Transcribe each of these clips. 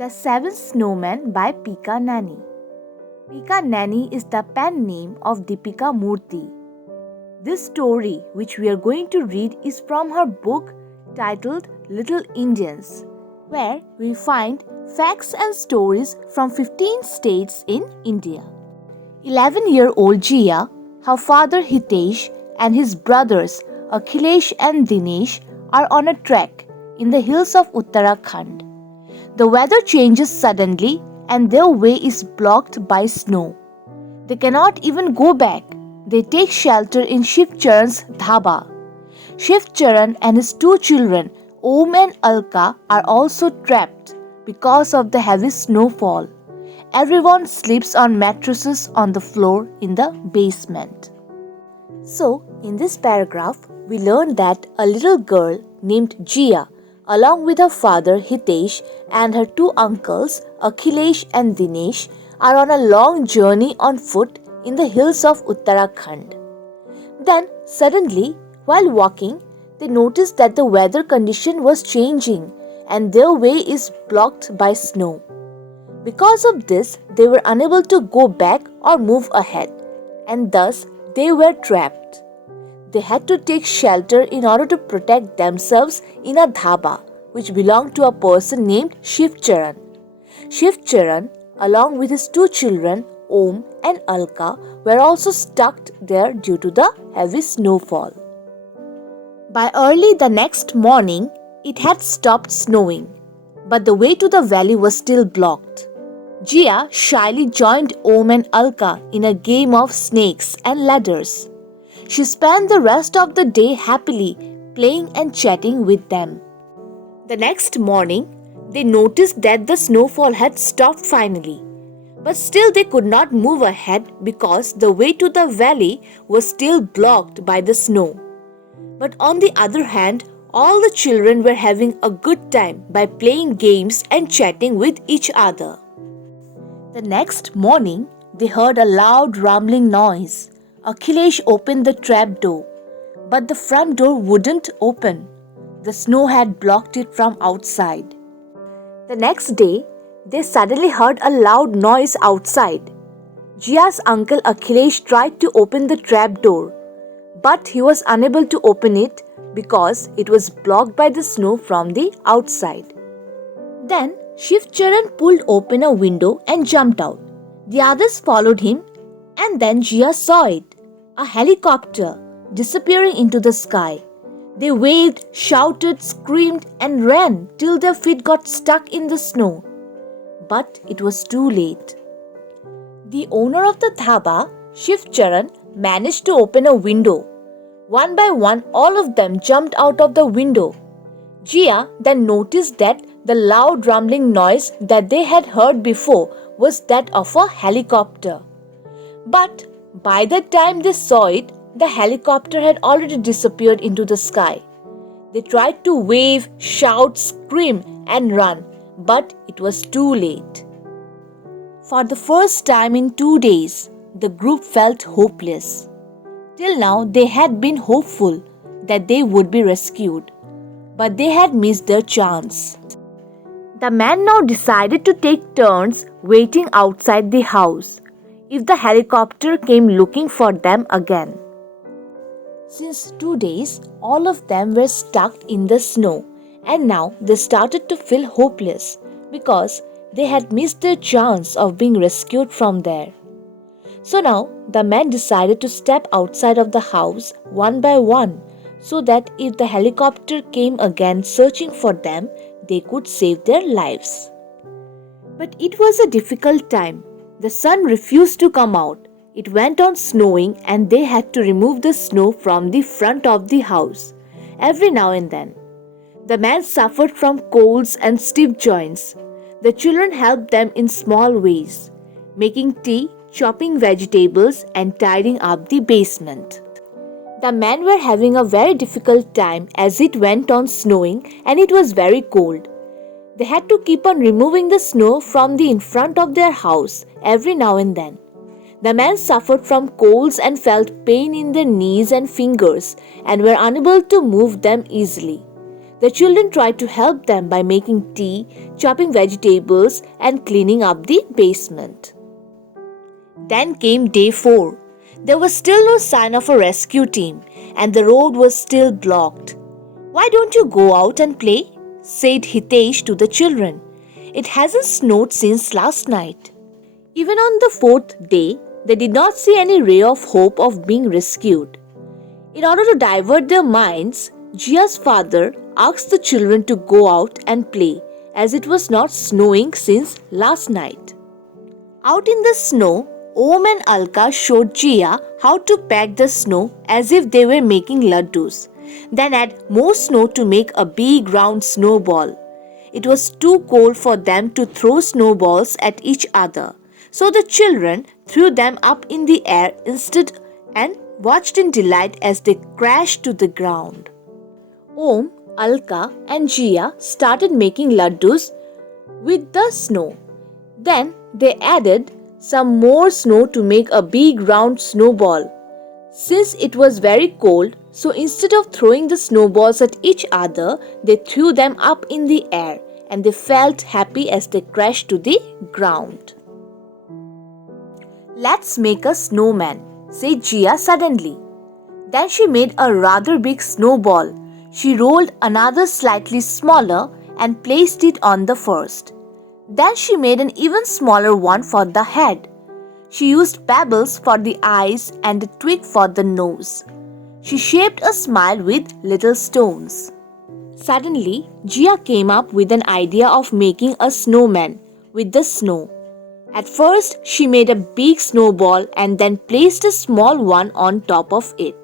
The Seven Snowmen by Pika Nani. Pika Nani is the pen name of Deepika Murthy. This story, which we are going to read, is from her book titled Little Indians, where we find facts and stories from 15 states in India. 11-year-old Jia, her father Hitesh, and his brothers Akhilesh and Dinesh are on a trek in the hills of Uttarakhand. The weather changes suddenly and their way is blocked by snow. They cannot even go back. They take shelter in Shiv Charan's dhaba. Shiv Charan and his two children, Om and Alka, are also trapped because of the heavy snowfall. Everyone sleeps on mattresses on the floor in the basement. So, in this paragraph, we learn that a little girl named Jia, along with her father Hitesh and her two uncles Akhilesh and Dinesh, are on a long journey on foot in the hills of Uttarakhand. Then, suddenly, while walking, they noticed that the weather condition was changing and their way is blocked by snow. Because of this, they were unable to go back or move ahead, and thus they were trapped. They had to take shelter in order to protect themselves in a dhaba, which belonged to a person named Shiv Charan. Shiv Charan, along with his two children, Om and Alka, were also stuck there due to the heavy snowfall. By early the next morning, it had stopped snowing, but the way to the valley was still blocked. Jia shyly joined Om and Alka in a game of snakes and ladders. She spent the rest of the day happily playing and chatting with them. The next morning, they noticed that the snowfall had stopped finally. But still they could not move ahead because the way to the valley was still blocked by the snow. But on the other hand, all the children were having a good time by playing games and chatting with each other. The next morning, they heard a loud rumbling noise. Akhilesh opened the trap door, but the front door wouldn't open. The snow had blocked it from outside. The next day, they suddenly heard a loud noise outside. Jia's uncle Akhilesh tried to open the trap door, but he was unable to open it because it was blocked by the snow from the outside. Then Shiv Charan pulled open a window and jumped out. The others followed him, and then Jia saw it, a helicopter disappearing into the sky. They waved, shouted, screamed and ran till their feet got stuck in the snow. But it was too late. The owner of the dhaba, Shiv Charan, managed to open a window. One by one, all of them jumped out of the window. Jia then noticed that the loud rumbling noise that they had heard before was that of a helicopter. But by the time they saw it, the helicopter had already disappeared into the sky. They tried to wave, shout, scream and run, but it was too late. For the first time in 2 days, the group felt hopeless. Till now, they had been hopeful that they would be rescued, but they had missed their chance. The man now decided to take turns waiting outside the house if the helicopter came looking for them again. Since 2 days, all of them were stuck in the snow, and now they started to feel hopeless because they had missed their chance of being rescued from there. So now the man decided to step outside of the house one by one so that if the helicopter came again searching for them, they could save their lives. But it was a difficult time. The sun refused to come out. It went on snowing and they had to remove the snow from the front of the house every now and then. The man suffered from colds and stiff joints. The children helped them in small ways, making tea, chopping vegetables and tidying up the basement. The men were having a very difficult time as it went on snowing and it was very cold. They had to keep on removing the snow from the in front of their house every now and then. The men suffered from colds and felt pain in their knees and fingers and were unable to move them easily. The children tried to help them by making tea, chopping vegetables, and cleaning up the basement. Then came day 4. There was still no sign of a rescue team, and the road was still blocked. "Why don't you go out and play?" said Hitesh to the children. "It hasn't snowed since last night." Even on the 4th day, they did not see any ray of hope of being rescued. In order to divert their minds, Jia's father asked the children to go out and play, as it was not snowing since last night. Out in the snow, Om and Alka showed Jia how to pack the snow as if they were making laddus, then add more snow to make a big round snowball. It was too cold for them to throw snowballs at each other, so the children threw them up in the air instead and watched in delight as they crashed to the ground. Om, Alka and Jia started making laddus with the snow. Then they added some more snow to make a big round snowball. Since it was very cold, so instead of throwing the snowballs at each other, they threw them up in the air and they felt happy as they crashed to the ground. "Let's make a snowman," said Jia suddenly. Then she made a rather big snowball. She rolled another slightly smaller and placed it on the first. Then she made an even smaller one for the head. She used pebbles for the eyes and a twig for the nose. She shaped a smile with little stones. Suddenly, Jia came up with an idea of making a snowman with the snow. At first, she made a big snowball and then placed a small one on top of it.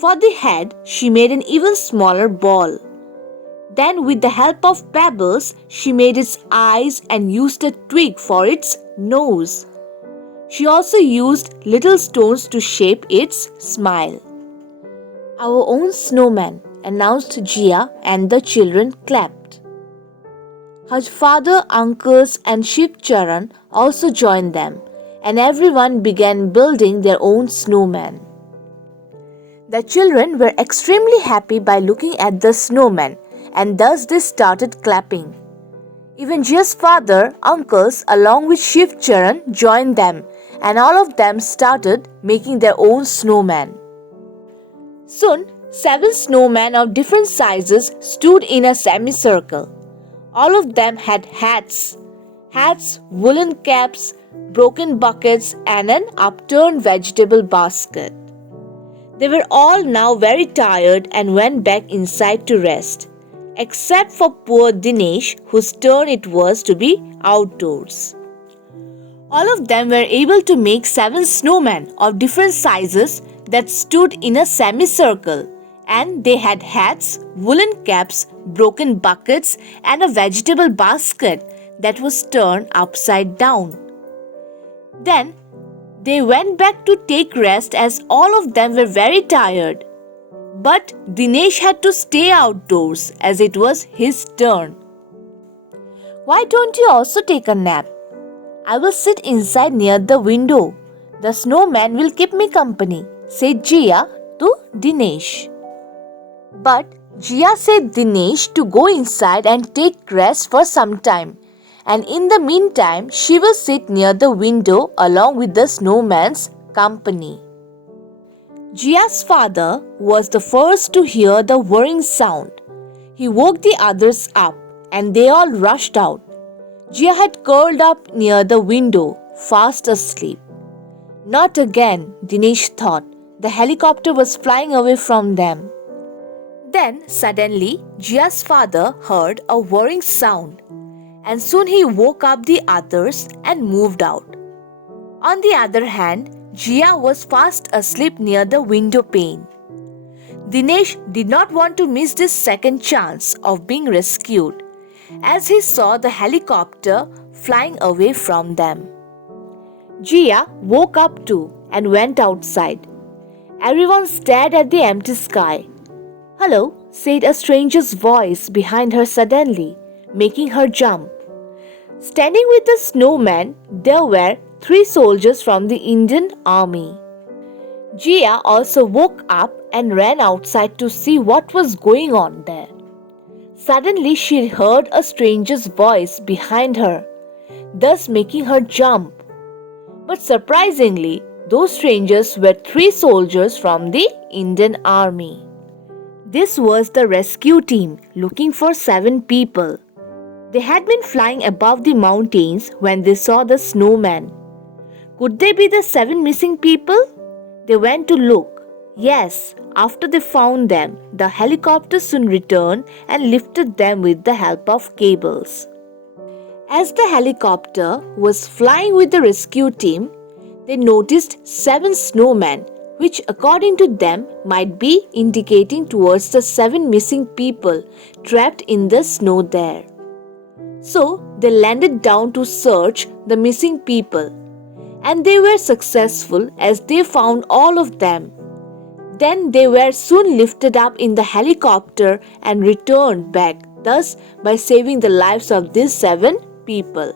For the head, she made an even smaller ball. Then, with the help of pebbles, she made its eyes and used a twig for its nose. She also used little stones to shape its smile. "Our own snowman," announced Jia, and the children clapped. Her father, uncles and Shiv Charan also joined them, and everyone began building their own snowman. The children were extremely happy by looking at the snowman, and thus they started clapping. Even Jia's father, uncles along with Shiv Charan joined them, and all of them started making their own snowman. Soon, 7 snowmen of different sizes stood in a semicircle. All of them had hats, woolen caps, broken buckets, and an upturned vegetable basket. They were all now very tired and went back inside to rest, except for poor Dinesh, whose turn it was to be outdoors. All of them were able to make 7 snowmen of different sizes that stood in a semicircle, and they had hats, woolen caps, broken buckets, and a vegetable basket that was turned upside down. Then they went back to take rest as all of them were very tired. But Dinesh had to stay outdoors as it was his turn. "Why don't you also take a nap? I will sit inside near the window. The snowman will keep me company," said Jia to Dinesh. But Jia said Dinesh to go inside and take rest for some time, and in the meantime she will sit near the window along with the snowman's company. Jia's father was the first to hear the whirring sound. He woke the others up and they all rushed out. Jia had curled up near the window, fast asleep. Not again, Dinesh thought. The helicopter was flying away from them. Then suddenly Jia's father heard a whirring sound, and soon he woke up the others and moved out. On the other hand, Jia was fast asleep near the window pane. Dinesh did not want to miss this second chance of being rescued, as he saw the helicopter flying away from them. Jia woke up too and went outside. Everyone stared at the empty sky. "Hello," said a stranger's voice behind her suddenly, making her jump. Standing with the snowman, there were 3 soldiers from the Indian army. Jia also woke up and ran outside to see what was going on there. Suddenly she heard a stranger's voice behind her, thus making her jump. But surprisingly, those strangers were three soldiers from the Indian Army. This was the rescue team looking for 7 people. They had been flying above the mountains when they saw the snowman. Could they be the 7 missing people? They went to look. Yes, after they found them, the helicopter soon returned and lifted them with the help of cables. As the helicopter was flying with the rescue team, they noticed 7 snowmen, which according to them might be indicating towards the 7 missing people trapped in the snow there. So they landed down to search the missing people, and they were successful as they found all of them. Then they were soon lifted up in the helicopter and returned back, thus by saving the lives of these 7 people.